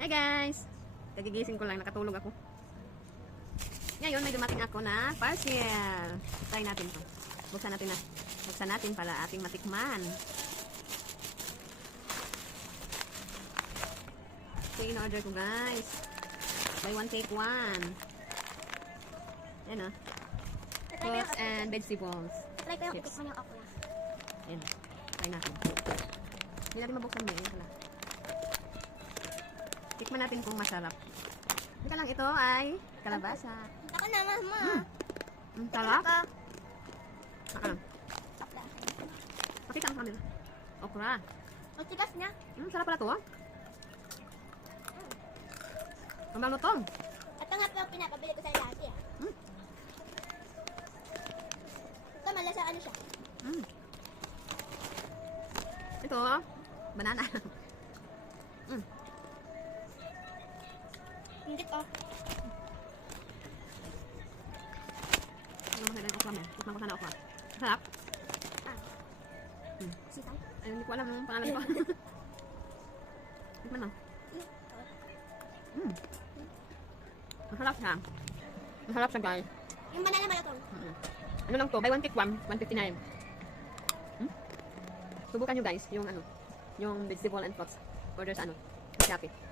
Hey guys! Kagigising ko lang, nakatulog ako. Ngayon may dumating ako na parcel. Try natin to. Buksan natin na. Buksan natin para ating matikman. Ito yung in-order ko guys. Buy one take one. Yan o. Fruits and vegetables. Try ko yung Chips. itikman yung okra. Yan. Try natin. Hindi natin mabuksan ba yun. Tikman natin kung masarap. Teka lang, ito ay kalabasa. Ako na, mama. Sarap. Ako. Saka. Okra. Pakita ang camera. Okra. Ang tigas niya. Sarap pala to ah. Ang malutong. Ito nga po yung pinapabili ko sa lagi. Ito malasa ano siya. Ito, banana. Hindi ko. Ano masaya ng okra mo? Tikman ko sana okra. Sarap. Sitaw. Ay, hindi ko alam yung pangalan ko. Tikman mo. Masarap siya. Masarap siya guys. Yung banana malutong. Ano lang to? Buy one take one. 159. Subukan nyo guys yung ano. Yung vegetable and fruits. Order sa ano. Sa Shopee.